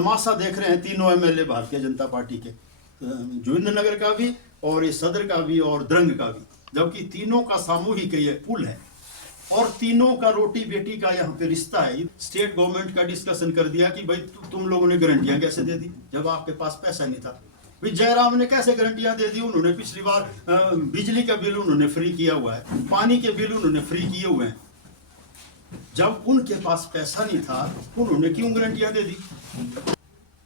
तमाशा देख रहे हैं तीनों एमएलए भारतीय जनता पार्टी के, जोगिंद्रनगर का भी और ये सदर का भी और द्रंग का भी, जबकि तीनों का सामूहिक ये पुल है और तीनों का रोटी बेटी का यहाँ पे रिश्ता है। स्टेट गवर्नमेंट का डिस्कशन कर दिया कि भाई तुम लोगों ने गारंटियां कैसे दे दी जब आपके पास पैसा नहीं था। भाई जयराम ने कैसे गारंटियां दे दी? उन्होंने पिछली बार बिजली का बिल उन्होंने फ्री किया हुआ है, पानी के बिल उन्होंने फ्री किए हुए हैं। जब उनके पास पैसा नहीं था उन्होंने क्यों गारंटियां दे दी?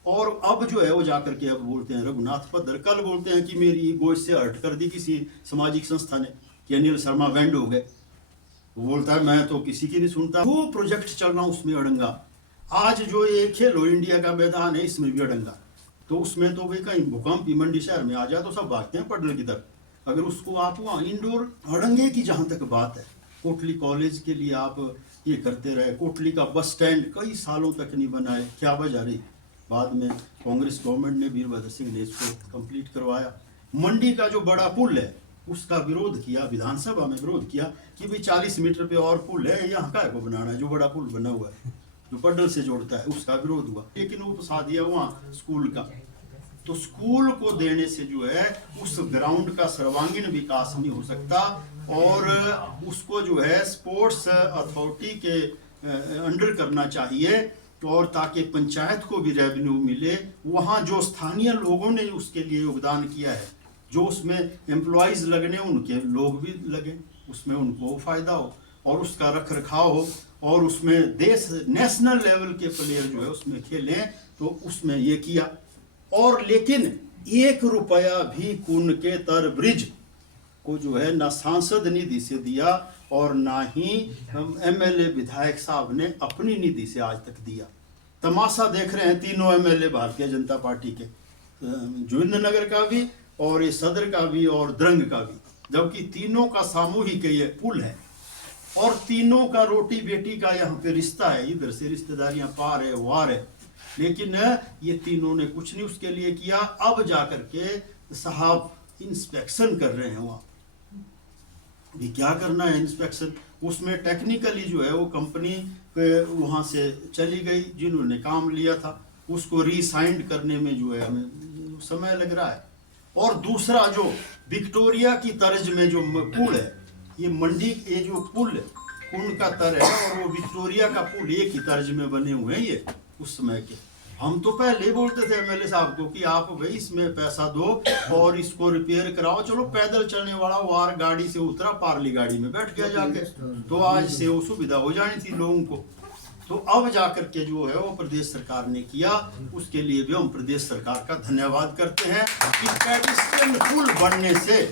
और अब जो है वो जाकर के अब बोलते हैं रघुनाथ पद्धर, कल बोलते हैं कि मेरी गोश से हर्ट कर दी किसी सामाजिक संस्था ने कि अनिल शर्मा बैंड हो गए। वो बोलता है मैं तो किसी की नहीं सुनता। वो प्रोजेक्ट चल रहा उसमें अड़ंगा। आज जो ये खेलो इंडिया का मैदान है इसमें भी अड़ंगा। तो उसमें तो भाई कहीं भूकंप ही मंडी शहर में आ जाए तो सब भागते हैं पटल की तरफ। अगर उसको आप वहाँ इंडोर अड़ंगे की जहाँ तक बात है, कोटली कॉलेज के लिए आप ये करते रहे, कोटली का बस स्टैंड कई सालों तक नहीं बनाए, क्या वजह रही? बाद में कांग्रेस गवर्नमेंट ने वीरभद्र सिंह ने इसको कंप्लीट करवाया। मंडी का जो बड़ा पुल है उसका विरोध किया, विधानसभा में विरोध किया कि भाई 40 मीटर पे और पुल है, यहाँ का को बनाना है, जो बड़ा पुल बना हुआ है जो पड्डल से जोड़ता है उसका विरोध हुआ। लेकिन वो फंसा दिया वहाँ स्कूल का। तो स्कूल को देने से जो है उस ग्राउंड का सर्वांगीण विकास नहीं हो सकता और उसको जो है स्पोर्ट्स अथॉरिटी के अंडर करना चाहिए और ताकि पंचायत को भी रेवेन्यू मिले। वहाँ जो स्थानीय लोगों ने उसके लिए योगदान किया है, जो उसमें एम्प्लॉयज लगने उनके लोग भी लगे, उसमें उनको फायदा हो और उसका रख रखाव हो और उसमें देश नेशनल लेवल के प्लेयर जो है उसमें खेलें, तो उसमें ये किया। और लेकिन 1 रुपया भी कुन के तर ब्रिज को जो है ना सांसद निधि से दिया और ना ही एमएलए विधायक साहब ने अपनी निधि से आज तक दिया। तमाशा देख रहे हैं तीनों एमएलए भारतीय जनता पार्टी के, जोगिंद्रनगर का भी और ये सदर का भी और द्रंग का भी, जबकि तीनों का सामूहिक ये पुल है और तीनों का रोटी बेटी का यहाँ पे रिश्ता है। इधर से रिश्तेदारियां पार है वार है, लेकिन ये तीनों ने कुछ नहीं उसके लिए किया। अब जाकर के साहब इंस्पेक्शन कर रहे हैं वहाँ भी। क्या करना है इंस्पेक्शन? उसमें टेक्निकली जो है वो कंपनी वहाँ से चली गई, जिन्होंने काम लिया था उसको रीसाइंड करने में जो है हमें समय लग रहा है। और दूसरा जो विक्टोरिया की तर्ज में जो पुल है, ये मंडी ये जो पुल कुंड का तर है और वो विक्टोरिया का पुल एक ही तर्ज में बने हुए हैं ये उस समय के। हम तो पहले बोलते थे एमएलए साहब को कि आप भाई इसमें पैसा दो और इसको रिपेयर कराओ। चलो पैदल चलने वाला वार गाड़ी से उतरा, पारली गाड़ी में बैठ गया जाके, तो आज से वो सुविधा हो जानी थी लोगों को। तो अब जाकर के जो है वो प्रदेश सरकार ने किया, उसके लिए भी हम प्रदेश सरकार का धन्यवाद करते हैं कि पेडेस्ट्रियन पुल बनने से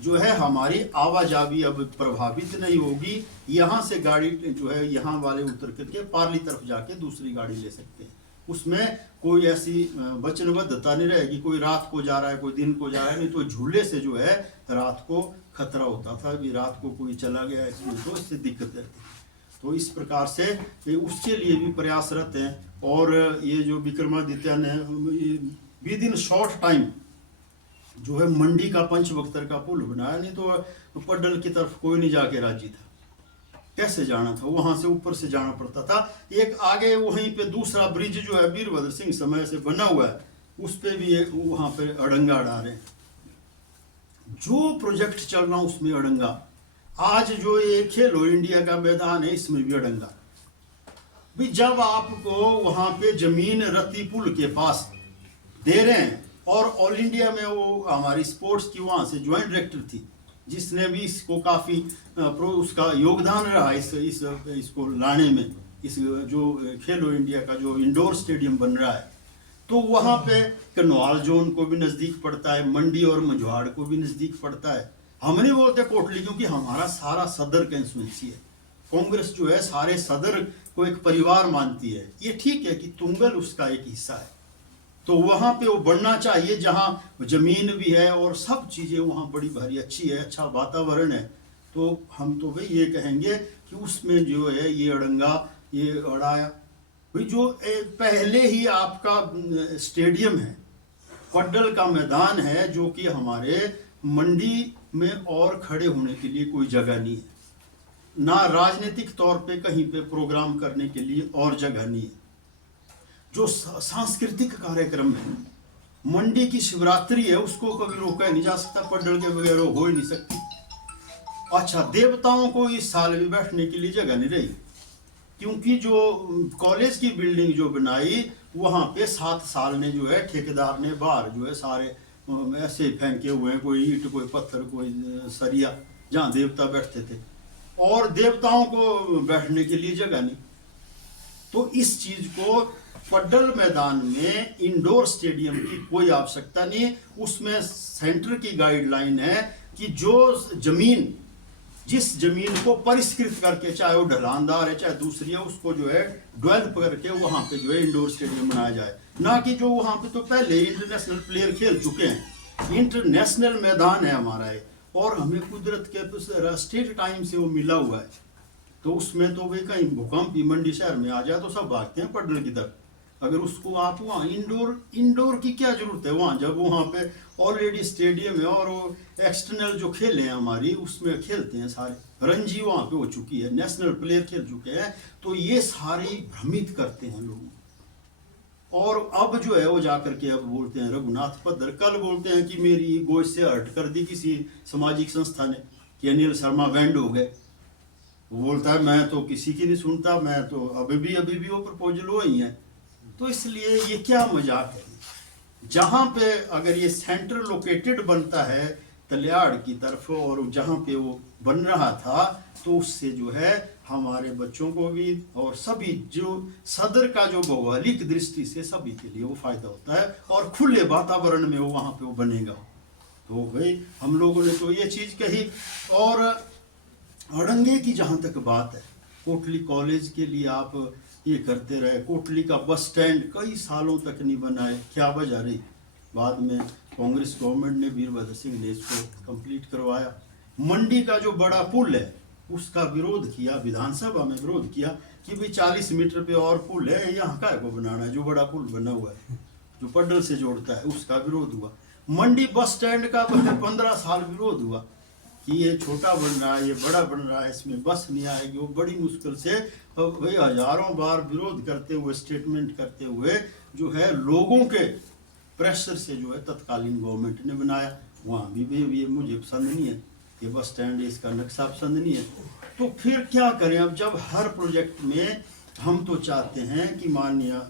जो है हमारी आवाजाही अब प्रभावित नहीं होगी। यहाँ से गाड़ी जो है यहाँ वाले उतर करके पारली तरफ जाके दूसरी गाड़ी ले सकते हैं। उसमें कोई ऐसी वचनबद्धता नहीं रहेगी, कोई रात को जा रहा है कोई दिन को जा रहा है। नहीं तो झूले से जो है रात को खतरा होता था कि रात को कोई चला गया इसमें तो इससे दिक्कत रहती। तो इस प्रकार से उसके लिए भी प्रयासरत हैं। और ये जो विक्रमादित्य ने विद इन शॉर्ट टाइम जो है मंडी का पंचवक्तर का पुल बनाया। नहीं तो पड्डल की तरफ कोई नहीं जाके राजी था, कैसे जाना था? वहां से ऊपर से जाना पड़ता था। एक आगे वहीं पे दूसरा ब्रिज जो है वीरभद्र सिंह समय से बना हुआ है, उस पे भी वहां पे अड़ंगा अड़ा रहे। जो प्रोजेक्ट चल रहा उसमें अड़ंगा। आज जो ये खेलो इंडिया का मैदान है इसमें भी अड़ंगा। भी जब आपको वहां पे जमीन रत्ती पुल के पास दे रहे हैं और ऑल इंडिया में वो हमारी स्पोर्ट्स की वहां से ज्वाइंट डायरेक्टर थी जिसने भी इसको काफी उसका योगदान रहा इसको लाने में, इस जो खेलो इंडिया का जो इंडोर स्टेडियम बन रहा है। तो वहां पे कन्वाल जोन को भी नजदीक पड़ता है, मंडी और मंझवाड़ को भी नजदीक पड़ता है। हम नहीं बोलते कोटली क्योंकि हमारा सारा सदर कंस्टिट्यूंसी है। कांग्रेस जो है सारे सदर को एक परिवार मानती है। ये ठीक है कि तुंगल उसका एक हिस्सा है, तो वहां पे वो बढ़ना चाहिए जहां जमीन भी है और सब चीजें वहां बड़ी भारी अच्छी है, अच्छा वातावरण है। तो हम तो भाई ये कहेंगे कि उसमें जो है ये अड़ंगा ये अड़ाया। भाई जो पहले ही आपका स्टेडियम है, पड्डल का मैदान है, जो कि हमारे मंडी में और खड़े होने के लिए कोई जगह नहीं है, ना राजनीतिक तौर पे कहीं पे प्रोग्राम करने के लिए और जगह नहीं है। जो सांस्कृतिक कार्यक्रम है, मंडी की शिवरात्रि है, उसको कभी रोका नहीं जा सकता, पड्डल के बगैर हो ही नहीं सकती। अच्छा, देवताओं को इस साल भी बैठने के लिए जगह नहीं रही, क्योंकि जो कॉलेज की बिल्डिंग जो बनाई वहाँ पे 7 साल ने जो है ठेकेदार ने बाहर जो है सारे ऐसे फेंके हुए हैं, कोई ईंट, कोई पत्थर, कोई सरिया, जहाँ देवता बैठते थे, और देवताओं को बैठने के लिए जगह नहीं। तो इस चीज को पड्डल मैदान में इंडोर स्टेडियम की कोई आवश्यकता नहीं। उसमें सेंटर की गाइडलाइन है कि जो जमीन, जिस जमीन को परिष्कृत करके, चाहे वो ढलानदार है चाहे दूसरी है, उसको जो है डेवलप करके वहां पे जो है इंडोर स्टेडियम बनाया जाए, ना कि जो वहां पे तो पहले इंटरनेशनल प्लेयर खेल चुके हैं। इंटरनेशनल मैदान है हमारा है, और हमें कुदरत के स्टेट टाइम से वो मिला हुआ है, तो उसमें तो भाई कहीं भूकंप ही मंडी शहर में आ जाए तो सब भागते हैं पड्डल की तरफ। अगर उसको आप वहाँ इंडोर की क्या जरूरत है वहाँ, जब वहाँ पे ऑलरेडी स्टेडियम है और वो एक्सटर्नल जो खेले हैं हमारी उसमें खेलते हैं सारे, रणजी वहाँ पे हो चुकी है, नेशनल प्लेयर खेल चुके हैं। तो ये सारे भ्रमित करते हैं लोगों, और अब जो है वो जाकर के अब बोलते हैं रघुनाथ पद्धर, कल बोलते हैं कि मेरी गोश से हट कर दी किसी सामाजिक संस्था ने कि अनिल शर्मा बैंड हो गए। वो बोलता है मैं तो किसी की नहीं सुनता, मैं तो अभी भी वो प्रपोजल वो ही है। तो इसलिए ये क्या मजाक है, जहाँ पे अगर ये सेंटर लोकेटेड बनता है तलियाड़ की तरफ, और जहाँ पे वो बन रहा था, तो उससे जो है हमारे बच्चों को भी और सभी जो सदर का जो भौगोलिक दृष्टि से सभी के लिए वो फायदा होता है, और खुले वातावरण में वो वहाँ पे वो बनेगा। तो भाई हम लोगों ने तो ये चीज़ कही। और अड़ंगे की जहाँ तक बात है, कोटली कॉलेज के लिए आप ये करते रहे, कोटली का बस स्टैंड कई सालों तक नहीं बनाए, क्या वजह रही? बाद में कांग्रेस गवर्नमेंट ने, वीरभद्र सिंह ने इसको कंप्लीट करवाया। मंडी का जो बड़ा पुल है उसका विरोध किया, विधानसभा में विरोध किया कि भाई 40 मीटर पे और पुल है, यहाँ काय को बनाना है, जो बड़ा पुल बना हुआ है जो पड्डल से जोड़ता है, उसका विरोध हुआ। मंडी बस स्टैंड का 15 साल विरोध हुआ कि ये छोटा बन रहा है, ये बड़ा बन रहा है, इसमें बस नहीं आएगी। वो बड़ी मुश्किल से भाई हजारों बार विरोध करते हुए, स्टेटमेंट करते हुए जो है लोगों के प्रेशर से जो है तत्कालीन गवर्नमेंट ने बनाया। वहाँ भी ये मुझे पसंद नहीं है, ये बस स्टैंड, इसका नक्शा पसंद नहीं है। तो फिर क्या करें अब, जब हर प्रोजेक्ट में हम तो चाहते हैं कि माननीय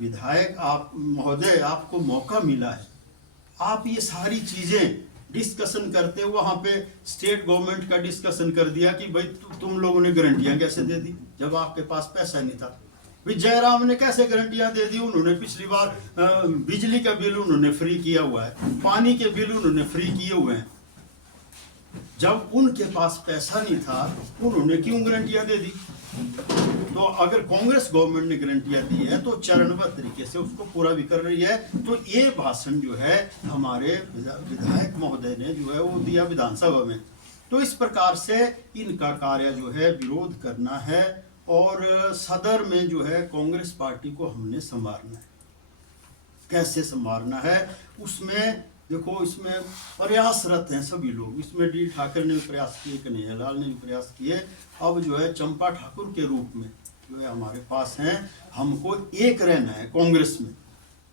विधायक आप महोदय, आपको मौका मिला है, आप ये सारी चीज़ें डिस्कशन करते, वहाँ पे स्टेट गवर्नमेंट का डिस्कशन कर दिया कि भाई तुम लोगों ने गारंटियाँ कैसे दे दी जब आपके पास पैसा नहीं था। भाई जयराम ने कैसे गारंटियाँ दे दी? उन्होंने पिछली बार बिजली का बिल उन्होंने फ्री किया हुआ है, पानी के बिल उन्होंने फ्री किए हुए हैं। जब उनके पास पैसा नहीं था उन्होंने क्यों गारंटियाँ दे दी? तो अगर कांग्रेस गवर्नमेंट ने गारंटियां दी है तो चरणबद्ध तरीके से उसको पूरा भी कर रही है। तो ये भाषण जो है हमारे विधायक महोदय ने जो है वो दिया विधानसभा में। तो इस प्रकार से इनका कार्य जो है विरोध करना है, और सदर में जो है कांग्रेस पार्टी को हमने संवारना है। कैसे संवारना है उसमें देखो, इसमें प्रयासरत हैं सभी लोग। इसमें डी ठाकर ने भी प्रयास किए, कन्हैयालाल ने भी प्रयास किए। अब जो है चंपा ठाकुर के रूप में जो है हमारे पास हैं। हमको एक रहना है कांग्रेस में।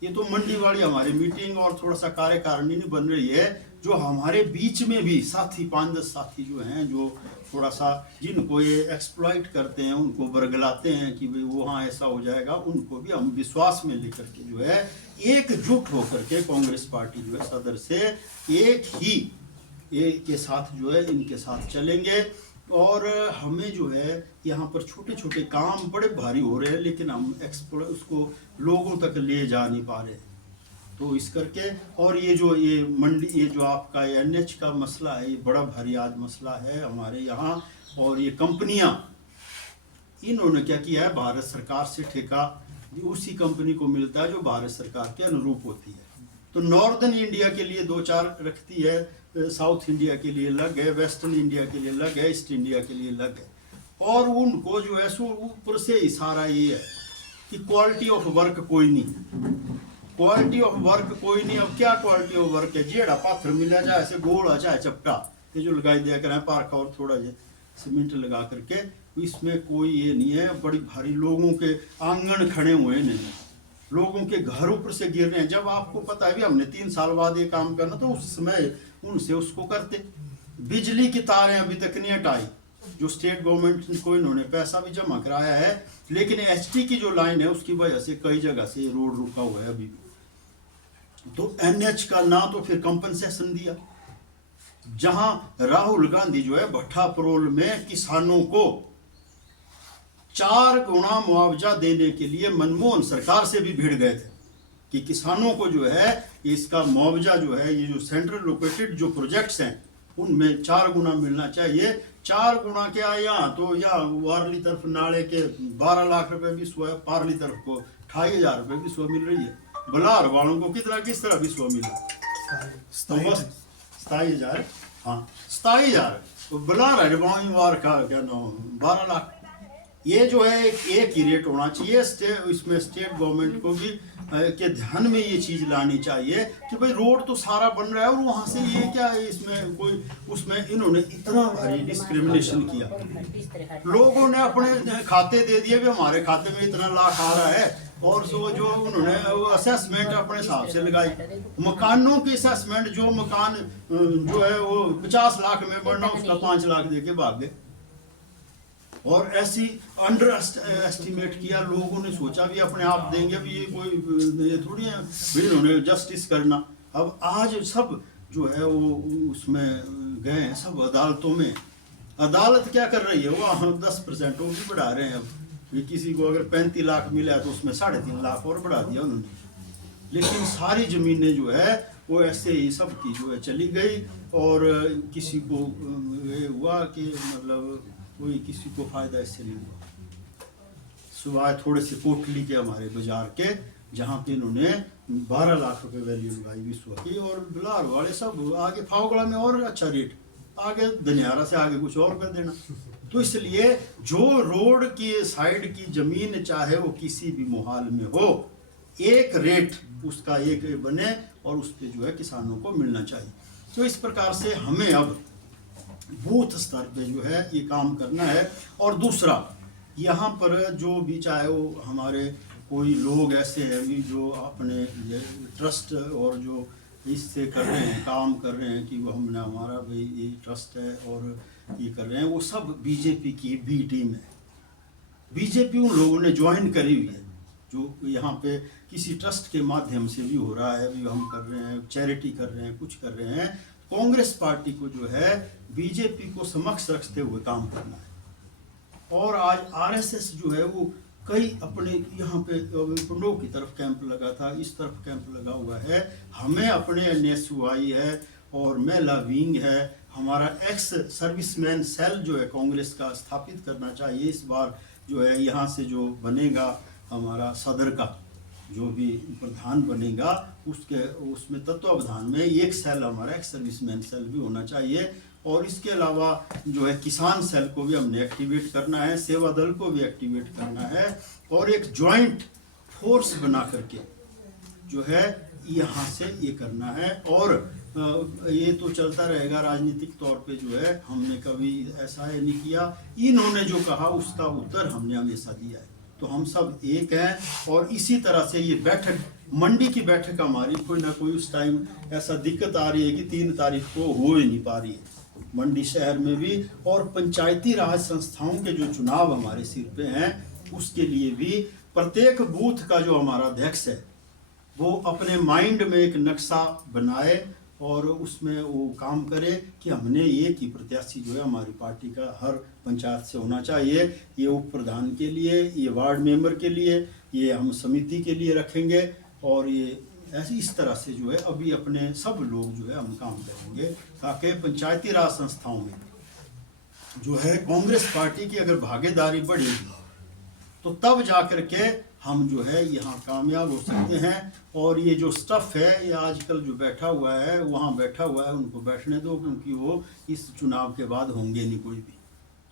ये तो मंडी वाली हमारी मीटिंग और थोड़ा सा कार्यकारिणी नहीं बन रही है, जो हमारे बीच में भी साथी 5-10 साथी जो हैं, जो थोड़ा सा जिनको ये एक्सप्लॉइट करते हैं, उनको बरगलाते हैं कि भाई वहाँ ऐसा हो जाएगा, उनको भी हम विश्वास में लेकर के जो है एकजुट होकर के कांग्रेस पार्टी जो है सदर से एक ही के साथ जो है इनके साथ चलेंगे। और हमें जो है यहाँ पर छोटे छोटे काम बड़े भारी हो रहे हैं, लेकिन हम उसको लोगों तक ले जा नहीं पा रहे। तो इस करके, और ये मंडी, ये जो आपका NH का मसला है, ये बड़ा भारी आज मसला है हमारे यहाँ। और ये कंपनियाँ, इन्होंने क्या किया है, भारत सरकार से ठेका उसी कंपनी को मिलता है जो भारत सरकार के अनुरूप होती है। तो नॉर्दर्न इंडिया के लिए 2-4 रखती है, साउथ इंडिया के लिए अलग है, वेस्टर्न इंडिया के लिए अलग है, ईस्ट इंडिया के लिए अलग है। और उनको जो है सो ऊपर से इशारा ये है कि क्वालिटी ऑफ वर्क कोई नहीं, क्वालिटी ऑफ वर्क कोई नहीं। अब क्या क्वालिटी ऑफ वर्क है? जेड़ा पाथर मिला जाए ऐसे गोल चाहे चपटा, ये जो लगाई दिया करें पार्क और थोड़ा जो सीमेंट लगा करके, इसमें कोई ये नहीं है। बड़ी भारी लोगों के आंगन खड़े हुए नहीं, लोगों के घर ऊपर से गिर रहे हैं। जब आपको पता है भी हमने 3 साल बाद ये काम करना, तो उस समय उनसे उसको करते। बिजली की तारें अभी तक नहीं हटाई, जो स्टेट गवर्नमेंट को इन्होंने पैसा भी जमा कराया है, लेकिन एसटी की जो लाइन है उसकी वजह से कई जगह से रोड रुका हुआ है अभी भी। तो एनएच का ना तो फिर कंपनसेशन दिया, जहां राहुल गांधी जो है भट्टा परोल में किसानों को 4 गुना मुआवजा देने के लिए मनमोहन सरकार से भी भिड़ गए थे कि किसानों को जो है इसका मुआवजा जो है, ये जो सेंट्रल लोकेटेड जो प्रोजेक्ट्स हैं उनमें 4 गुना मिलना चाहिए। 4 गुना क्या, यहाँ तो यहाँ वारली तरफ नाले के 12 लाख रुपए भी स्व, पारली तरफ को 28,000 रुपए भी स्व मिल रही है। बलार वालों को किस तरह भी स्व मिला, 27,000, हाँ 27,000। तो बलार हरिवाणी वार का क्या नाम 12 लाख। ये जो है एक ही रेट होना चाहिए। इसमें स्टेट गवर्नमेंट को भी के ध्यान में ये चीज लानी चाहिए कि भाई रोड तो सारा बन रहा है और वहां से ये क्या है, इसमें कोई उसमें इन्होंने इतना भारी डिस्क्रिमिनेशन किया। लोगों ने अपने खाते दे दिए भी हमारे खाते में इतना लाख आ रहा है, और जो उन्होंने असेसमेंट अपने हिसाब से लगाई। मकानों की असेसमेंट, जो मकान जो है वो 50 लाख में बनना, उसका 5 लाख दे के भाग गए। और ऐसी अंडर एस्टिमेट किया। लोगों ने सोचा भी अपने आप देंगे भी, ये कोई ये थोड़ी है इन्होंने जस्टिस करना। अब आज सब जो है वो उसमें गए हैं, सब अदालतों में। अदालत क्या कर रही है, वो 10% वो भी बढ़ा रहे हैं। अब किसी को अगर 35 लाख मिला तो उसमें 3.5 लाख और बढ़ा दिया उन्होंने। लेकिन सारी जमीनें जो है वो ऐसे ही सब की जो है चली गई, और किसी को ये हुआ कि मतलब कोई किसी को फायदा इससे नहीं हुआ, सिवाय थोड़े से कोटली के हमारे बाजार के, जहाँ पे इन्होंने 12 लाख रुपए वैल्यू लगाई विश्व की। और बिलार वाले सब आगे फावगड़ा में और अच्छा रेट, आगे धनियारा से आगे कुछ और कर देना। तो इसलिए जो रोड की साइड की जमीन चाहे वो किसी भी मोहाल में हो, एक रेट उसका एक बने और उस पर जो है किसानों को मिलना चाहिए। तो इस प्रकार से हमें अब बूथ स्तर पे जो है ये काम करना है। और दूसरा, यहाँ पर जो भी चाहे वो हमारे कोई लोग ऐसे हैं भी जो अपने ट्रस्ट और जो इससे कर रहे हैं, काम कर रहे हैं कि वो हमने हमारा भाई ये ट्रस्ट है और ये कर रहे हैं, वो सब बीजेपी की बी टीम है। बीजेपी उन लोगों ने ज्वाइन करी हुई है जो यहाँ पे किसी ट्रस्ट के माध्यम से भी हो रहा है, भी हम कर रहे हैं, चैरिटी कर रहे हैं, कुछ कर रहे हैं। कांग्रेस पार्टी को जो है बीजेपी को समक्ष रखते हुए काम करना है। और आज आरएसएस जो है वो कई अपने यहाँ पे पुंडो की तरफ कैंप लगा था, इस तरफ कैंप लगा हुआ है। हमें अपने एनएसयूआई है और महिला विंग है, हमारा एक्स सर्विसमैन सेल जो है कांग्रेस का स्थापित करना चाहिए। इस बार जो है यहाँ से जो बनेगा हमारा सदर का जो भी प्रधान बनेगा, उसमें तत्वावधान में एक सेल हमारा एक्स सर्विसमैन सेल भी होना चाहिए। और इसके अलावा जो है किसान सेल को भी हमने एक्टिवेट करना है, सेवा दल को भी एक्टिवेट करना है, और एक जॉइंट फोर्स बना करके जो है यहाँ से ये करना है। और ये तो चलता रहेगा राजनीतिक तौर पे, जो है हमने कभी ऐसा है नहीं किया। इन्होंने जो कहा उसका उत्तर हमने हमेशा दिया है। तो हम सब एक हैं, और इसी तरह से ये बैठक, मंडी की बैठक हमारी कोई ना कोई उस टाइम ऐसा दिक्कत आ रही है कि 3 तारीख को हो ही नहीं पा रही है मंडी शहर में भी। और पंचायती राज संस्थाओं के जो चुनाव हमारे सिर पे हैं, उसके लिए भी प्रत्येक बूथ का जो हमारा अध्यक्ष है वो अपने माइंड में एक नक्शा बनाए और उसमें वो काम करे कि हमने एक ही प्रत्याशी जो है हमारी पार्टी का हर पंचायत से होना चाहिए। ये उप प्रधान के लिए, ये वार्ड मेंबर के लिए, ये हम समिति के लिए रखेंगे। और ये ऐसी इस तरह से जो है अभी अपने सब लोग जो है हम काम करेंगे, ताकि पंचायती राज संस्थाओं में जो है कांग्रेस पार्टी की अगर भागीदारी बढ़ेगी तो तब जा कर के हम जो है यहाँ कामयाब हो सकते हैं। और ये जो स्टफ है, ये आजकल जो बैठा हुआ है वहाँ बैठा हुआ है, उनको बैठने दो, क्योंकि वो इस चुनाव के बाद होंगे नहीं कोई भी।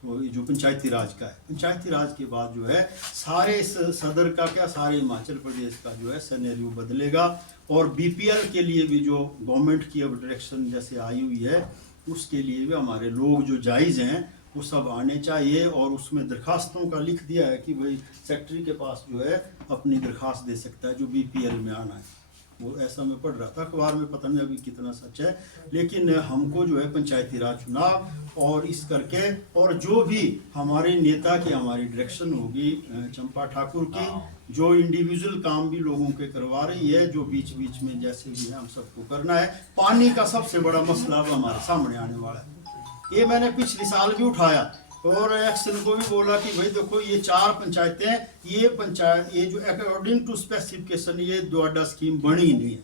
तो ये जो पंचायती राज का है, पंचायती राज के बाद जो है सारे इस सदर का क्या, सारे हिमाचल प्रदेश का जो है सिनेरियो बदलेगा। और बीपीएल के लिए भी जो गवर्नमेंट की अब डायरेक्शन जैसे आई हुई है, उसके लिए भी हमारे लोग जो जायज़ हैं वो सब आने चाहिए। और उसमें दरखास्तों का लिख दिया है कि भाई सेक्रेटरी के पास जो है अपनी दरखास्त दे सकता है जो BPL में आना है। वो ऐसा मैं पढ़ रहा था अखबार में, पता नहीं अभी कितना सच है। लेकिन हमको जो है पंचायती राज चुनाव और इस करके, और जो भी हमारे नेता की हमारी डायरेक्शन होगी चंपा ठाकुर की, जो इंडिविजुअल काम भी लोगों के करवा रही है, जो बीच बीच में जैसे भी है हम सबको करना है। पानी का सबसे बड़ा मसला अब हमारे सामने आने वाला है। ये मैंने पिछले साल भी उठाया और एक्शन को भी बोला कि भाई देखो ये 4 पंचायतें, ये जो अकॉर्डिंग टू स्पेसिफिकेशन ये दोआडा स्कीम बनी ही नहीं है।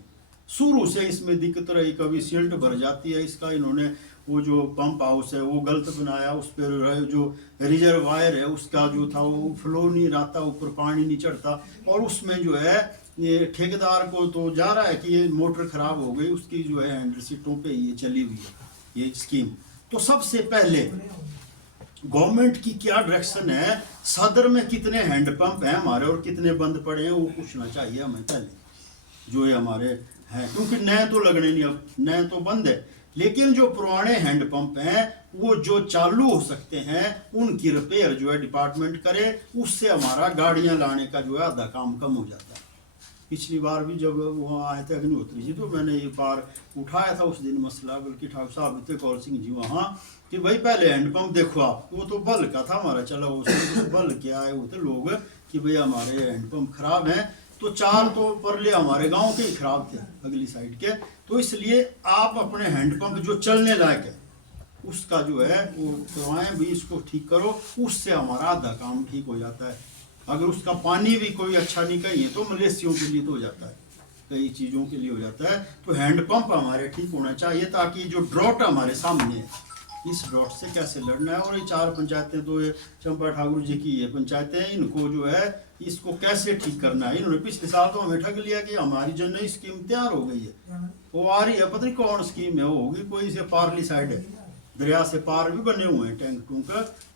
शुरू से इसमें दिक्कत रही, कभी सिल्ट भर जाती है इसका, इन्होंने वो जो पंप हाउस है वो गलत बनाया, उस पर जो रिजर्वायर है उसका जो था वो फ्लो नहीं रहता, ऊपर पानी नहीं चढ़ता, और उसमें जो है ये ठेकेदार को तो जा रहा है कि ये मोटर खराब हो गई, उसकी जो है हैंडल सीटों पे ये चली हुई है ये स्कीम। तो सबसे पहले गवर्नमेंट की क्या डायरेक्शन है, सदर में कितने हैंडपंप हैं हमारे और कितने बंद पड़े हैं, वो पूछना चाहिए हमें पहले जो ये हमारे हैं, क्योंकि नए तो लगने नहीं, अब नए तो बंद है। लेकिन जो पुराने हैंडपंप हैं वो जो चालू हो सकते हैं उनकी रिपेयर जो है डिपार्टमेंट करे, उससे हमारा गाड़ियां लाने का जो है आधा काम कम हो जाता है। पिछली बार भी जब वहाँ आए थे अग्निहोत्री जी, तो मैंने एक बार उठाया था उस दिन मसला, बल्कि ठाकुर साहब थे कौल सिंह जी वहाँ, कि भाई पहले हैंडपंप देखो आप, वो तो बल का था हमारा चला, उसमें बल क्या है, वो थे लोग कि भाई हमारे हैंडपंप खराब हैं, तो 4 तो परले हमारे गांव के ही खराब थे अगली साइड के, तो इसलिए आप अपने हैंडपंप जो चलने लायक है उसका जो है वो करवाएं भी, इसको ठीक करो, उससे हमारा आधा काम ठीक हो जाता है। अगर उसका पानी भी कोई अच्छा नहीं कहीं है तो मलेशियों के लिए तो हो जाता है, कई चीज़ों के लिए हो जाता है। तो हैंडपंप हमारे ठीक होना चाहिए, ताकि जो ड्रॉट हमारे सामने है इस ड्रॉट से कैसे लड़ना है। और ये 4 पंचायतें तो ये चंपा ठाकुर जी की ये पंचायतें हैं, इनको जो है इसको कैसे ठीक करना है। इन्होंने पिछले साल तो हमें ठग लिया कि हमारी जो नई स्कीम तैयार हो गई है, वो आ रही है, पता नहीं कौन स्कीम है, वो होगी कोई से पारली साइड है, दरिया से पार भी बने हुए हैं टैंक टूंक,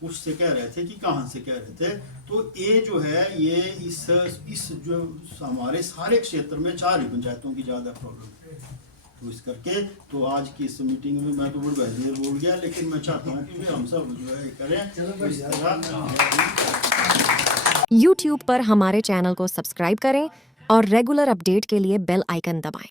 उससे कह रहे थे कि कहाँ से कह रहे थे। तो ये जो है ये इस जो हमारे सारे क्षेत्र में 4 ही पंचायतों की ज़्यादा प्रॉब्लम है। तो इस करके तो आज की इस मीटिंग में मैं तो बड़ी देर बोल गया, लेकिन मैं चाहता हूँ कि हम सब जो है करें इस तरह। YouTube पर हमारे चैनल को सब्सक्राइब करें और रेगुलर अपडेट के लिए बेल आइकन दबाएं।